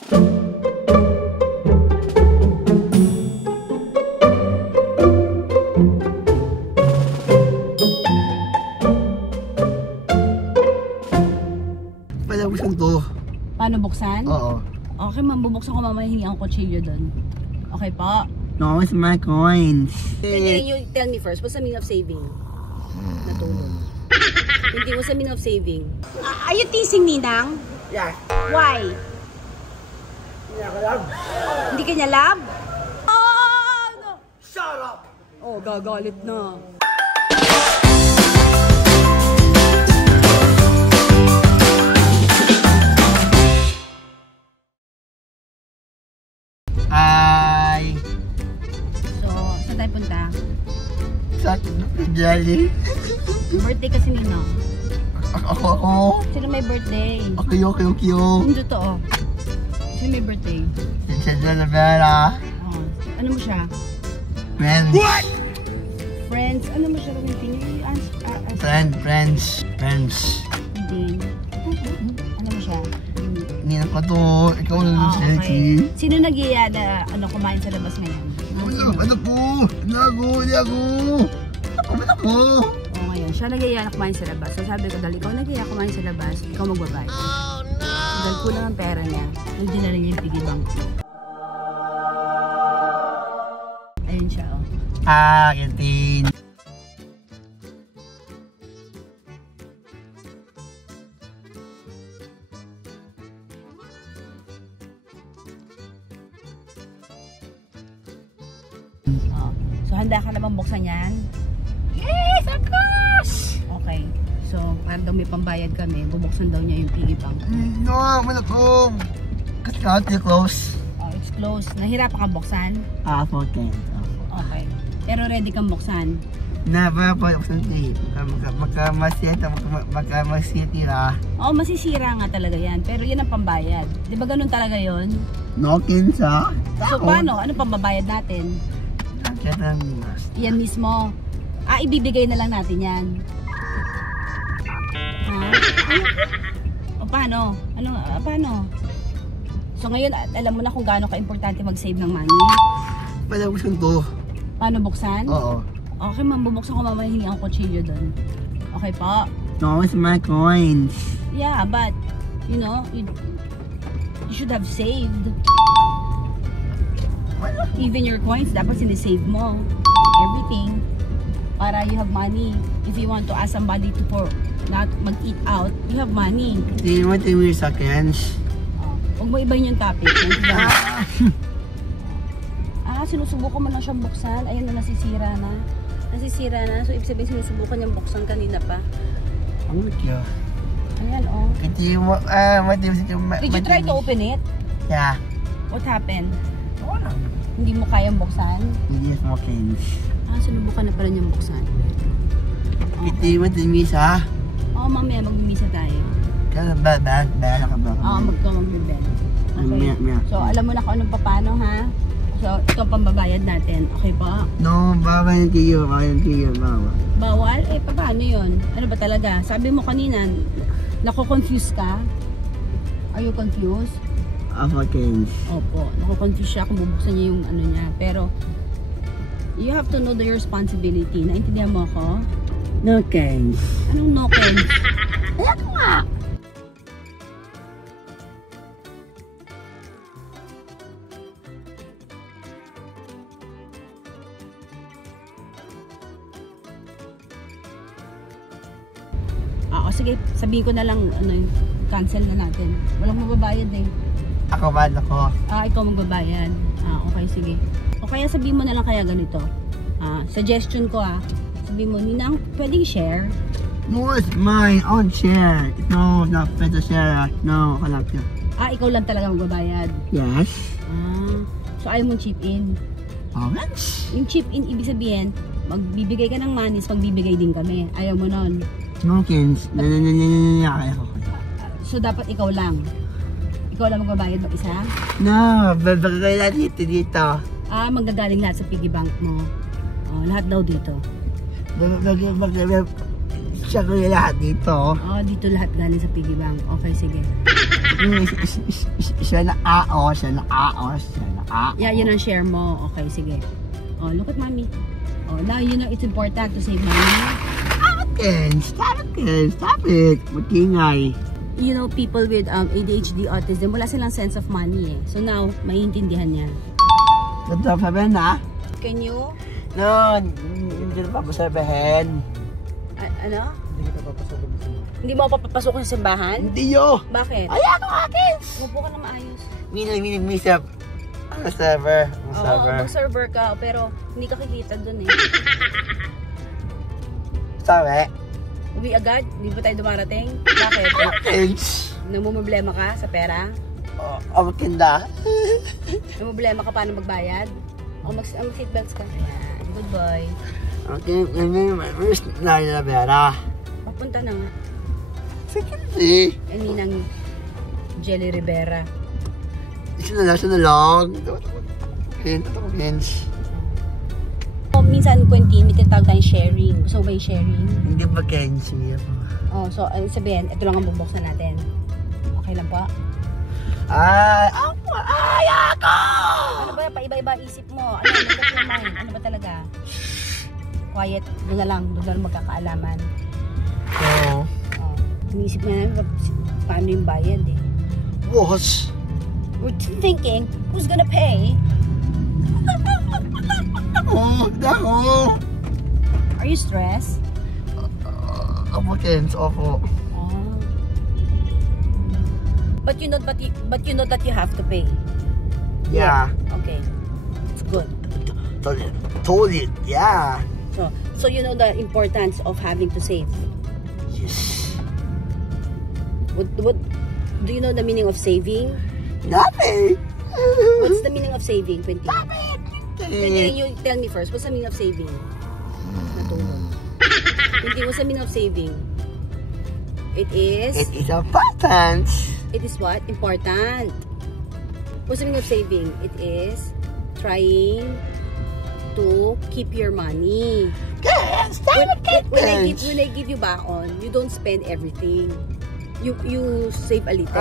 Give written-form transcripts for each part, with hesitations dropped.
Paano buksan to? Paano buksan? Oo. Okay, mabubuksan ko mamaya, hingi ang kutsilyo doon. Okay po. No, it's my coins. Can you tell me first, what's the meaning of saving? Natulog. Hindi, what's the meaning of saving? Are you teasing Ninang? Yeah. Why? Yeah, Hindi ka niya love? Oh, no. shut up! Oh, gagalit na. Hi! So, saan tayo punta? Sa Jelly? Birthday kasi Ninong. Ako. Sino may birthday? Okay. Yung totoo. Sino may birthday? Sa Jelly. Oh. Ano mo siya? Friends. What? Friends? Ano mo siya? Can you Friends. Hindi. Ano mo siya? Hindi na ko to. Ikaw na lang Okay. Sino nag-iaya na kumain sa labas ngayon? Ano po? Hindi ako. Ako. Oo, ngayon. Siya nag-iaya na kumain sa labas. So sabi ko, dahil ikaw nag-iaya kumain sa labas, ikaw magbabayad. Oh, no! Dahil kulang ang pera niya, hindi na rin yung piggy bank. Ayun siya, oh. Gantin. Oh. So, handa ka naman buksan yan? Yes, of course! Okay. So, para daw may pambayad kami, bubuksan daw niya yung piggy bank. No, wala ko. Kasi natin close. Oh, it's closed. Nahirapan kang buksan? Okay. Okay. Pero ready kang buksan? Never po ako santi. Magkamasitira. Oo, masisira nga talaga yan. Pero yan ang pambayad. Di ba ganun talaga yon? No kinsa. So, paano? Ano pambabayad natin? Yan mismo. Ibibigay na lang natin yan. Ha? O paano? Paano? So ngayon, alam mo na kung gaano ka-importante mag-save ng money? Paano buksan to? Paano buksan? Oo. Okay, mabubuksan ko mamaya, hingi ang kutsilyo doon. Okay po? No, it's my coins. Yeah, but, you know, you should have saved. Even your coins, dapat sinisave mo. Everything. Para you have money. If you want to ask somebody to not mag-eat out, you have money. Hindi mo tingin yung seconds. Huwag mo ibahin yung topic. Sinusubukan mo lang siyang buksan. Ayun na, nasisira na. So, ibig sabihin sinusubukan niyang buksan kanina pa. Ang cute. Ayan, oh. Did you try to open it? Yeah. What happened? Wala. Hindi mo kayang buksan? Hindi mo coins. Sinubukan na pala niyang buksan. Hindi mo timisa. Oo, mamaya magmimisa tayo. Kaya bahala ka ba? Oo, magbibend. Okay. So, alam mo na kung anong papano, ha? So, ito ang pambabayad natin. Okay po? No, bawal yung tiyo. Bawal. Bawal? Paano yun? Ano ba talaga? Sabi mo kanina, nako-confuse ka? Are you confused? Ako coins. Opo, nako-confuse siya kung bubuksan niya yung ano niya. Pero, you have to know the responsibility. Naintindihan mo ako? No coins. Anong no coins? Ayan nga. Sige, sabihin ko na lang, cancel na natin. Walang mababayad eh. Ako ba? Ikaw magbabayad. Okay, sige. O kaya sabihin mo na lang kaya ganito. Suggestion ko sabihin mo, Ninang, pwedeng share? No, it's mine. On share. No, not fair to share. No, kalap yun. Ikaw lang talaga magbabayad? Yes. So ayaw mong chip in? Orange? Yung chip in, ibig sabihin, magbibigay ka ng manis, magbibigay din kami. Ayaw mo nun? No, Kins. Kaya ko. So dapat ikaw lang? Ikaw lang magbabayad mag-isa? No, babagay na dito. Magagaling lahat sa piggy bank mo. Lahat daw dito. Siya ko yung lahat dito. Dito lahat galing sa piggy bank. Okay, sige. Siya na aos, siya na aos, siya na aos. Yeah, yun ang share mo. Okay, sige. Oh, look at mommy. Oh, now you know it's important to save money. Stop it. Magingay. You know, people with ADHD, autism, wala silang sense of money eh. So now, maiintindihan niya. Totoo sabihin na? Can you? No, hindi na papasabihin. Ano? Hindi kita papasabihin. Hindi mo papapasok sa simbahan? Hindi yo. Bakit? Ay, ako akin. Upo ka na maayos. Misap. Ano server? Oo, mag-server ka, pero hindi ka kikita dun eh. Sabi? Uwi agad? Hindi ba tayo dumarating? Bakit? Atkins. Namumblema ka sa pera? Magkinda. Namumblema ka paano magbayad? O mag-seatbelts ka? Ayan, good boy. Okay, miss na yung pera. Papunta na nga. Sige. Eh, Ninang Jelly Rivera. Isa na lang. Hints. O, minsan, Quentin, may tinatawag tayong sharing. Gusto mo ba yung sharing? Hindi ba Kenzie? Oh, so, sabihin, ito lang ang bubuksan natin. Okay lang po? Ako! Ano ba? Paiba-iba isip mo. Ano ba your mind? Ano ba talaga? Quiet. Doon na lang magkakaalaman. Oo. Oh, iniisip nga namin, paano yung bayad eh. Boss! We're thinking, who's gonna pay? Ako! Are you stressed? Ako, Kens. Opo. Oh. But you know that you have to pay. Yeah. Okay. It's good. Told it. Yeah. So you know the importance of having to save. Yes. What do you know the meaning of saving? Nothing. What's the meaning of saving, Quentin? Nothing. You tell me first. What's the meaning of saving? Natulog. Quentin, what's the meaning of saving? It is important. It is what? Important. What's the meaning of saving? It is trying to keep your money. Yes, When I give you baon, you don't spend everything. You save a little.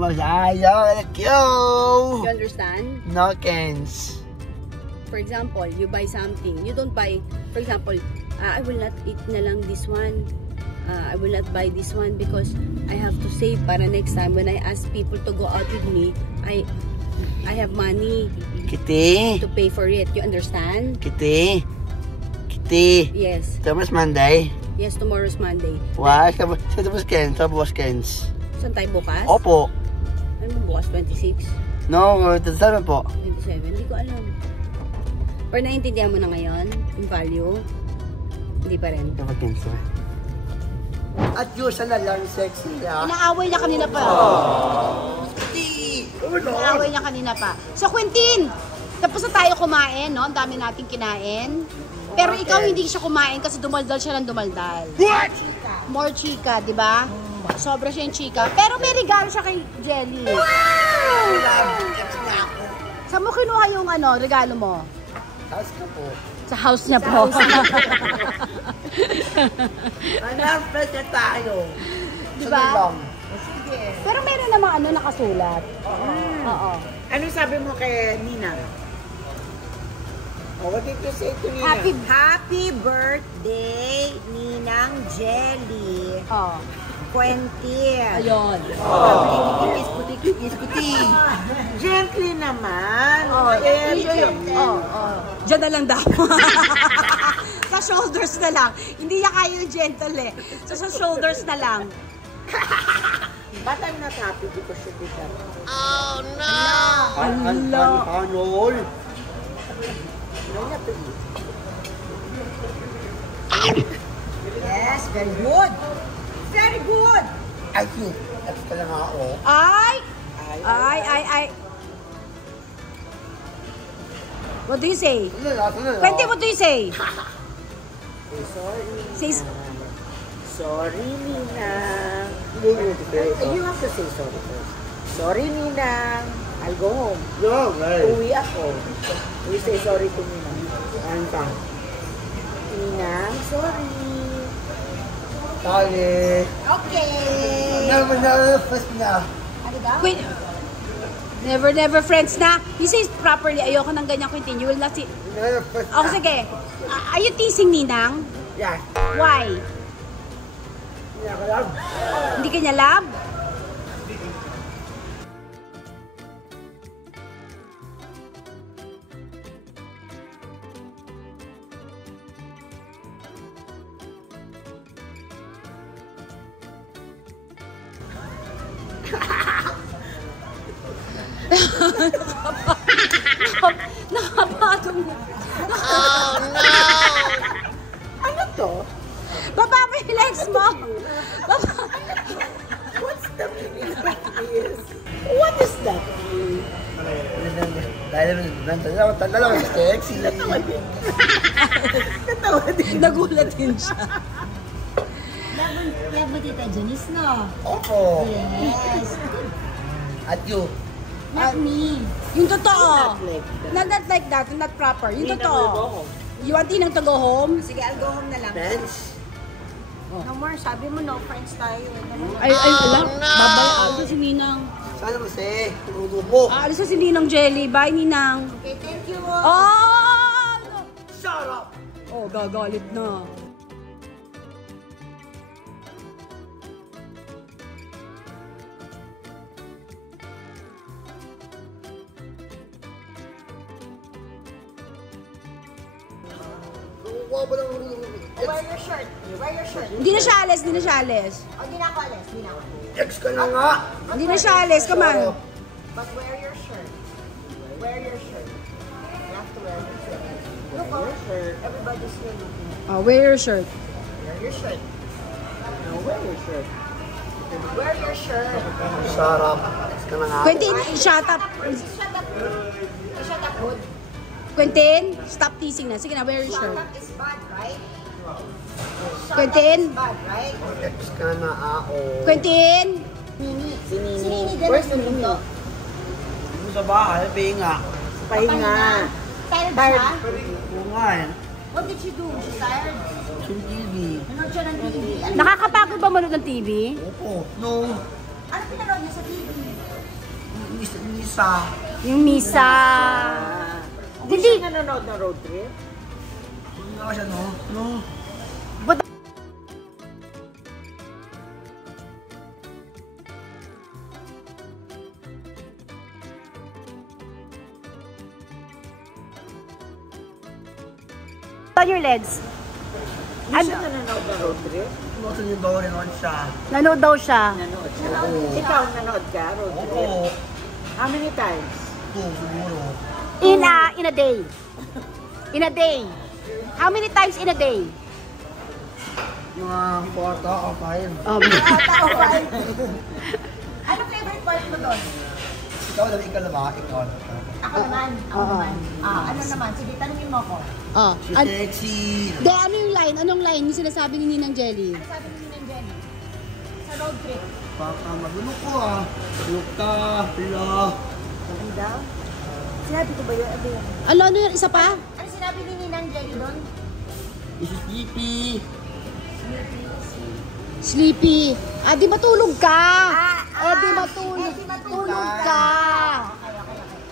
Masaya. You understand? No, Kens. For example, you buy something. You don't buy, for example, I will not eat na lang this one. I will not buy this one because I have to save para next time when I ask people to go out with me, I have money Kitty. to pay for it. You understand? Kitty. Yes. Tomorrow's Monday. Yes, tomorrow's Monday. Why? Sa Kens. Saan tayo bukas? Opo. Ano bukas? 26? No, 27 po. 27? Hindi ko alam. Pero naiintindihan mo na ngayon yung value? Hindi pa rin. At yusa na lang sexy na. Inaaway niya kanina pa. Inaaway niya kanina pa. So, Quentin, tapos na tayo kumain, no? Ang dami nating kinain. Pero ikaw hindi siya kumain kasi dumaldal siya ng dumaldal. What? More chika, di ba? Sobra siya yung chika. Pero may regalo siya kay Jelly. Saan mo kinuha yung regalo mo? House ka po. Sa house niya po. Pwede tayo. Diba? Sige. Pero meron namang nakasulat. Oo. Ano sabi mo kay Nina? Oh, what did you say to Nina? Happy birthday, Ninang Jelly. Oh. Quentin. Ayun. Isputi. Gently naman. Diyan na lang daw. Sa shoulders na lang. Hindi niya kaya yung gentle eh. So sa shoulders na lang. But I'm not happy because she did that. Anol. Yes, very good. Very good. I think. That's ka lang ako. Ay! What do you say? Quentin, what do you say? Say sorry. Says, Sorry, Ninang. You have to say sorry first. Sorry, Ninang. I'll go home. No, right. Uwi ako. We say sorry to Ninang. Anta. Ninang, sorry. Sorry. Okay. Never first na. Never friends na. You say it properly. Ayoko ng ganyan, Quintin. You will not see. Oh, sige. Are you teasing Ninang? Yeah. Why? Yeah, kalab. Hindi ka niya love? Nakapagod na. Oh, no! Ano to? Baba mo yung legs mo. Baba. What's the meaning of this? What is that? Dalawang sexy. Nagulat din siya. Kaya mo tita Janice, no? Opo. Yes. At you? Not me. Yung totoo. Not Not like that. like that. Not proper. Yung Ninang will go totoo. home. You want Ninang to go home? Sige, I'll go home na lang. Friends? No more. Sabi mo, no friends tayo. No more. Ay, alam. Babay si Ninang. Sana kasi, tumutubo. Aalis na si Ninang Jelly. Bye, Ninang. Okay, thank you. Oh! Shut up! Oh, gagalit na. Wow, ba lang? Wear your shirt. Wear your shirt. Hindi na siya alis, hindi na siya alis. O, di na ako alis. Di na ako. Ex ka na nga! Hindi na siya alis, come on. But wear your shirt. Wear your shirt. You have to wear your shirt. Look, everybody's here looking. Oh, wear your shirt. Wear your shirt. No, wear your shirt. Wear your shirt. Shut up. Ex ka na nga. Quentin, shut up. Shut up. Shut up, Hood. Quentin, stop teasing na. Sige na, wear your Shut shirt. up is bad, right? Shut Quentin? up is bad, right? Ex ka na, ako. Quentin! Nini. Si Nini. Si Nini din Where's ang Nini? niluluto. Ano sa bahay, pahinga. Pahinga. Tired Tired. siya? Oo nga eh. What did she do? She's tired? Yung TV. Nanood siya ng TV. Ano, Nakakapagod ba manood ng TV? Opo. No. ano pinanood niya sa TV? Misa. Yung misa. Hindi siya nanonood ng road trip? Hindi nga siya, no? No. On your legs. Hindi siya nanonood ng road trip? Ano yung daw rin siya? Nanood daw siya. Nanood siya. Ikaw nanood ka, road trip? Opo. How many times? 2 siguro. In a day. In a day. How many times in a day? Mga 4 o 5. Tao, right? Ano favorite part mo doon? Ikaw lang, ikaw lang ba? Ikaw. Ako naman. Ako naman. Ano naman? Sige, tanungin mo ako. Oh. She's sexy. Ano yung line? Anong line yung sinasabi ni Ninang Jelly? Ano sabi ni Ninang Jenny? Sa road trip. Baka magulo ko ah. Look ka. Pila. Ano daw? Sinabi ko ba yun? Ano yung isa pa? Ano sinabi ni Ninang Jenny doon? This is sleepy. Sleepy. Ah, di matulog ka. Di di matulog. matulog Tulog ka.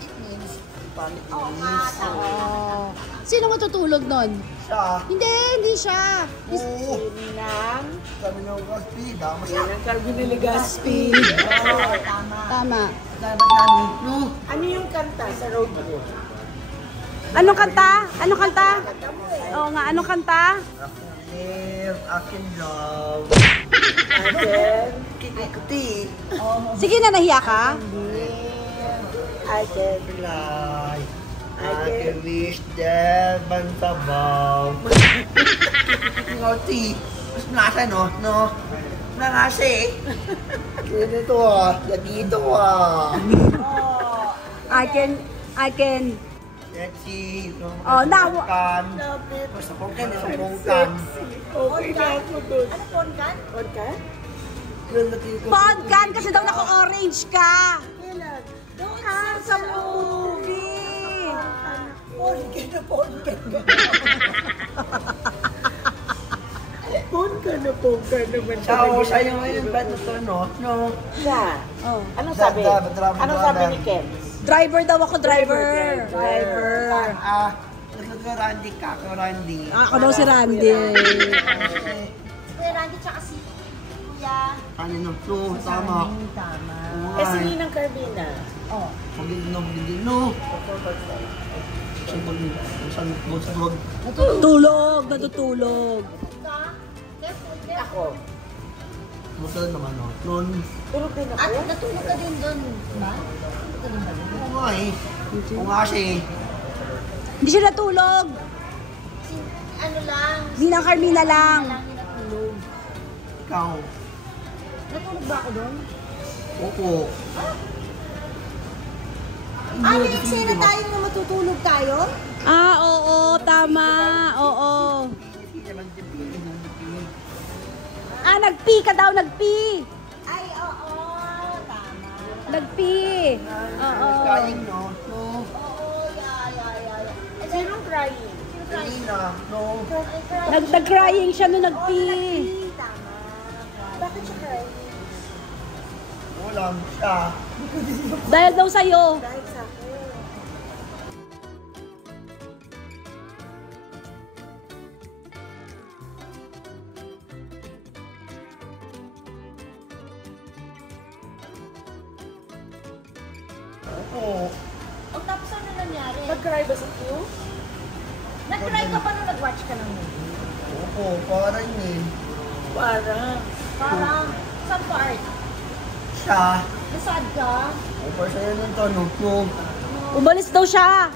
It means panic. Oh. Sino matutulog nun? Siya. Hindi siya. Oo. Ninang. Sabi ng Gaspi. Dama siya. Ninang Calvin Legaspi. Oo, tama. Tama. Dapat namin. No. Ano yung kanta sa road trip? Anong kanta? Anong kanta? Oo nga, anong kanta? Live, akin love. Again. Kikikuti. Sige na, nahiya ka? Again. Fly. I can wish that bantabaw. Kikikuti. Mas nasa no? No? Nangasi. Dito ah. Dito ah. I can. Let's see. Oh, now. Basta pongkan. Basta pongkan. Okay na ako doon. Ano phone ka? Podcast? Podcan kasi daw naka-orange ka. Kailan? Sa movie. Podcast na podcast. Phone ka na Poga naman Siya, sa'yo ngayon, bet na to, no? No. Siya. Oh. Anong sabi? Anong sabi ni Ken? Driver daw ako, driver. Randy ka, Randy. Ako daw si Randy. Kuya Randy tsaka si Kuya. Kanino? No, tama. Tama. Eh, si Ninang Carmina. Oh. No. Tulog, natutulog. Ako. Masal naman, no? Noon. Tulog din At ako. natulog ka din doon, ba? Oo nga eh. Oo nga siya eh. Hindi siya natulog. Ano lang? Ninang Carmina lang. Lang yung natulog. Ikaw. Natulog ba ako doon? Opo. Ano yung eksena tayo na matutulog tayo? Ah, oo, tama. Oo. Ah, nagpi ka daw, nagpi. Ay, oo. Tama. Nagpi. Oo. Crying, no? No. Oo, yeah. Sinong crying? Kanina, no. Nag-crying siya nung nagpi. Tama. Bakit siya crying? Wala siya. Dahil daw sa'yo. Dahil sa akin. Oo. O tapos ano nangyari? Nag-cry ba si Q? Nag-cry ka pa nung nag-watch ka ng movie? Opo, parang yun. Parang. Parang, saan part? Siya. Nasad ka? Opo, sa'yo nun to, no? No. Umalis daw siya.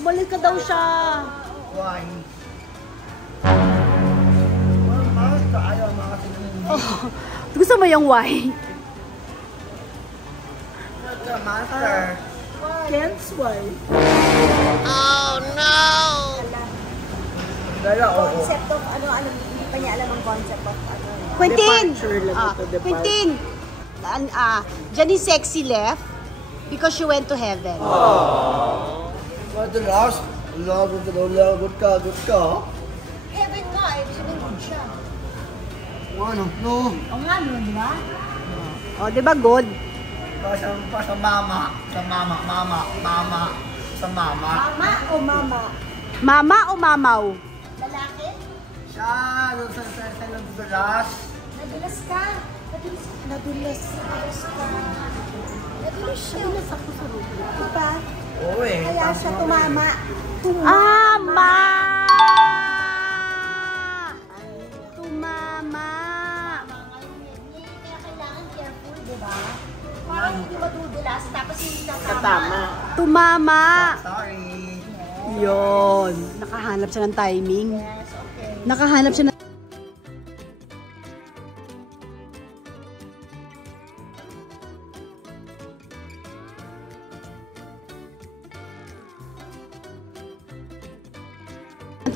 Umalis ka daw siya. Why? Bakit ka ayaw makatingin? Gusto mo yung why? The master. Ken's wife. Dala, oo. Concept of ano, hindi pa niya alam ang concept of ano. Quentin! Departure lang ito, departure. Quentin! Janice Sexy left because she went to heaven. Madalas, lagot ka. Heaven nga, ibig sabihin good siya. Ano? No. O nga, no, di ba? Oh, di ba good? Sa mama. Mama o mama? Mama o mamaw? Lalaki? Siya, doon sa nagdulas. Nadulas ka. Nadulas ka. Nadulas siya. Nadulas ako sa rubo. Diba? Oo eh. Kaya siya tumama. Ama! Tumama! Kaya kailangan careful, di ba? Parang hindi madudulas, tapos hindi Katama. Tumama! Sorry. Yon. Nakahanap siya ng timing. Yes, okay. Nakahanap siya ng...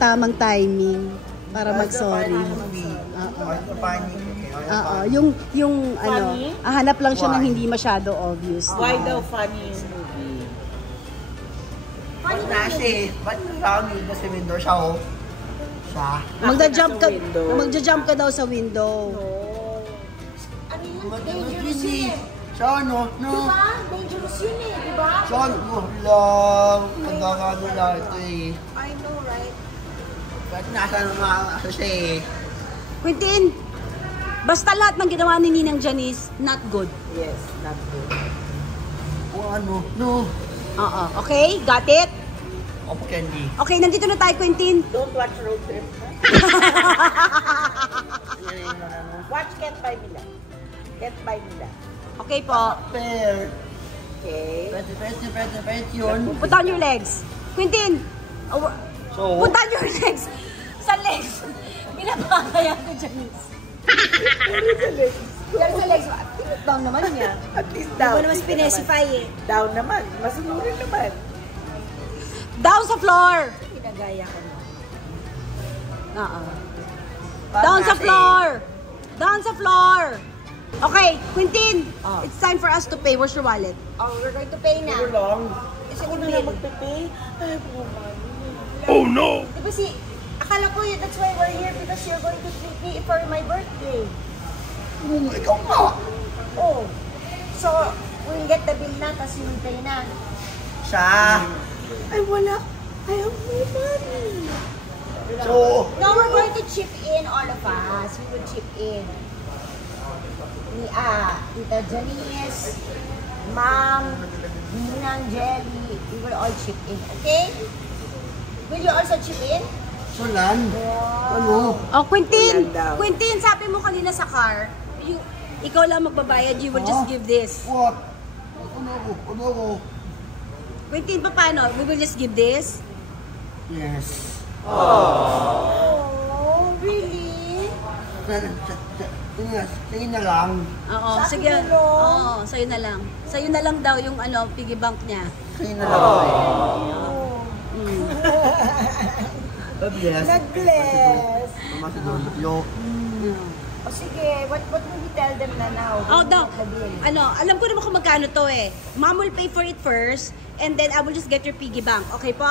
tamang timing para mag-sorry. Oo, yung ano, Funny? hanap lang siya ng Why? hindi masyado obvious. Why daw funny yung movie? Ba't na siya eh? Ba't nagkakaroon dito sa window siya oh? Siya. Magja-jump ka daw sa window. Ano yun? Ba't Dangerous yun eh. Siya no? No. Diba? Dangerous yun eh, diba? Siya no lang. Nagkakaroon lang ito eh. I know, right? Ba't nasa naman siya eh? Quentin, basta lahat ng ginawa ni Ninang Janice, not good. Yes, not good. O ano? No. Oo, okay? Got it? Opo candy. Okay, nandito na tayo, Quentin. Don't watch road trip. Watch Can't Buy Me Love. Can't Buy Me Love. Okay po. Fair. Okay. Pwede yun. Put down your legs. Quentin, So, put down your legs. Sa legs. Pinapakaya ko, Janice. Pero sa legs, down naman niya. At least down. Hindi mo naman specify eh. Down naman. Masunurin naman. Down sa floor. Pinagaya ko na. Oo. Down sa floor. Down sa floor. Okay, Quentin, it's time for us to pay. Where's your wallet? Oh, we're going to pay na. Ito lang. It's Ako in na the lang bill. magpipay. Ay, po man. Oh no! Di ba si Akala ko yun, that's why we're here because you're going to treat me for my birthday. Ikaw nga. Oh. So, we'll get the bill na, tapos hinintay na. Siya. Ay, wala. I have no money. So, No, we're going to chip in, all of us. We will chip in. Tita Janice, Mom, Ninang, Jelly, we will all chip in, okay? Will you also chip in? Solan. Ano? Oh, Quintin! Quintin, sabi mo kanina sa car, ikaw lang magbabayad, you will just give this. What? Ano ko? Quintin, paano? We will just give this? Yes. Oh, really? Tingin na lang. Oo, Sa sige. akin na lang. Oo, sa'yo na lang. Sa'yo na lang daw yung piggy bank niya. Tingin na lang. Yes. Nag-bless. Yo. O sige, what will you tell them na now? Oh, daw. The bill. Alam ko naman kung magkano to eh. Mom will pay for it first, and then I will just get your piggy bank. Okay po?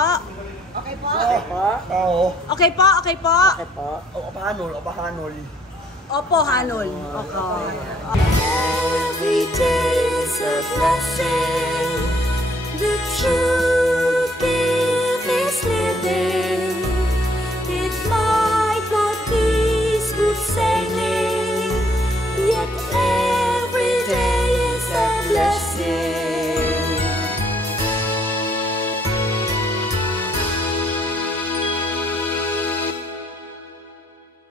Okay po? Oo. Okay po? Okay po? Pahanol. Opo, Hanol. Okay. Every day is a blessing. The truth is living. It might not be smooth sailing, yet every day is a blessing.